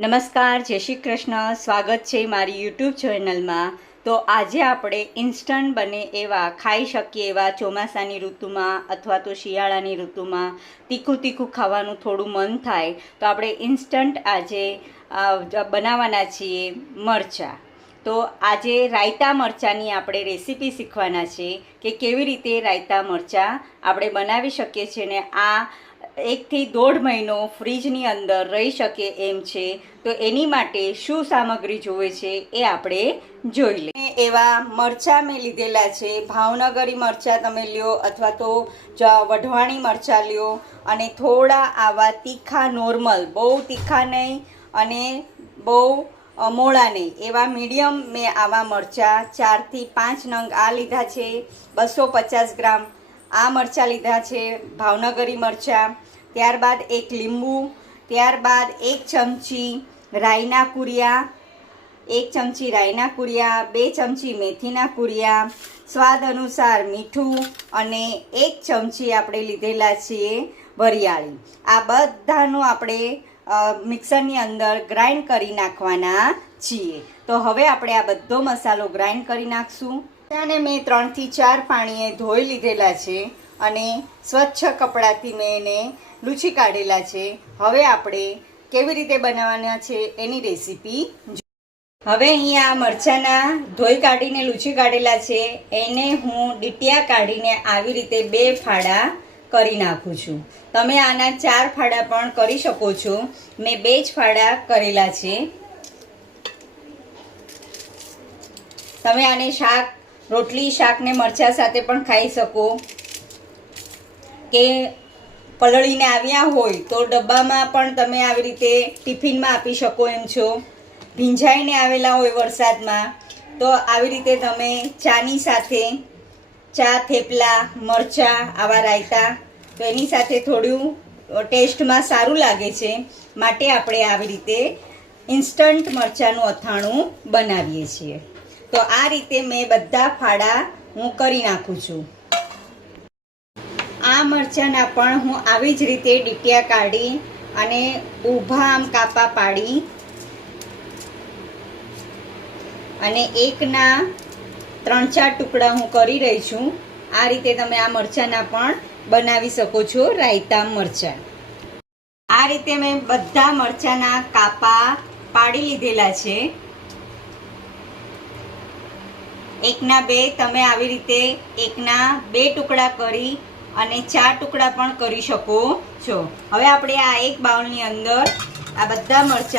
નમસ્કાર, જય શ્રી કૃષ્ણ. સ્વાગત છે મારી યુટ્યુબ ચેનલમાં. તો આજે આપણે ઇન્સ્ટન્ટ બને એવા ખાઈ શકીએ એવા ચોમાસાની ઋતુમાં અથવા તો શિયાળાની ઋતુમાં તીખું તીખું ખાવાનું થોડું મન થાય તો આપણે ઇન્સ્ટન્ટ આજે બનાવવાના છીએ મરચાં. તો આજે રાયતા મરચાંની આપણે રેસીપી શીખવાના છે કે કેવી રીતે રાયતા મરચાં આપણે બનાવી શકીએ છીએ ને આ 1 થી 1.5 મહિનો ફ્રીજની અંદર રહી શકે એમ છે. તો એની માટે શું સામગ્રી જોવે છે એ આપણે જોઈ લઈએ. એવા મરચાં મેં લીધેલા છે. ભાવનગરી મરચાં તમે લ્યો અથવા તો વઢવાણી મરચાં લ્યો અને થોડા આવા તીખા નોર્મલ, બહુ તીખા નહીં અને બહુ મોળા નહીં, એવા મીડિયમ મેં આવા મરચાં 4 થી 5 નંગ આ લીધા છે. 250 ગ્રામ આ મરચાં લીધા છે, ભાવનગરી મરચાં. ત્યારબાદ 1 લીંબુ, ત્યારબાદ 1 ચમચી રાઈના કુરિયા, 1 ચમચી રાઈના કુરિયા, 2 ચમચી મેથીના કુરિયા, સ્વાદ અનુસાર મીઠું અને 1 ચમચી આપણે લીધેલા છીએ વરિયાળી. આ બધાનું આપણે મિક્સરની અંદર ગ્રાઇન્ડ કરી નાખવાના છીએ. તો હવે આપણે આ બધો મસાલો ગ્રાઇન્ડ કરી નાખશું. અને મેં 3 થી 4 પાણીએ ધોઈ લીધેલા છે અને સ્વચ્છ કપડાથી મેં એને લૂછી કાઢેલા છે. હવે આપણે કેવી રીતે બનાવવાના છે એની રેસીપી. હવે અહીંયા મરચાંના ધોઈ કાઢીને લૂછી કાઢેલા છે, એને હું ડીટિયા કાઢીને આવી રીતે 2 ફાડા કરી નાખું છું. તમે આના 4 ફાડા પણ કરી શકો છો. મેં 2 જ ફાડા કરેલા છે. તમે આને શાક, રોટલી, શાકને મરચાં સાથે પણ ખાઈ શકો કે પલળીને આવ્યા હોય તો ડબ્બામાં પણ તમે આવી રીતે ટિફિનમાં આપી શકો એમ છો. ભીંજાઈને આવેલા હોય વરસાદમાં તો આવી રીતે તમે ચાની સાથે, ચા, થેપલા, મરચાં, આવા રાયતા, તો એની સાથે થોડું ટેસ્ટમાં સારું લાગે છે. માટે આપણે આવી રીતે ઇન્સ્ટન્ટ મરચાંનું અથાણું બનાવીએ છીએ. તો આ રીતે મેં બધા ફાડા હું કરી નાખું છું. આ મરચાંના પણ હું આવી જ રીતે ડીટિયા કાઢી અને ઊભા આમ કાપા પાડી અને એકના 3-4 ટુકડા હું કરી રહી છું. આ રીતે તમે આ મરચાંના પણ બનાવી શકો છો રાયતા મરચાં. આ રીતે મેં બધા મરચાંના કાપા પાડી લીધેલા છે. 1ના 2 તમે આવી રીતે 1ના 2 ટુકડા કરી અને 4 ટુકડા પણ કરી શકો છો. હવે આપણે આ એક બાઉલની અંદર આ બધા મરચાં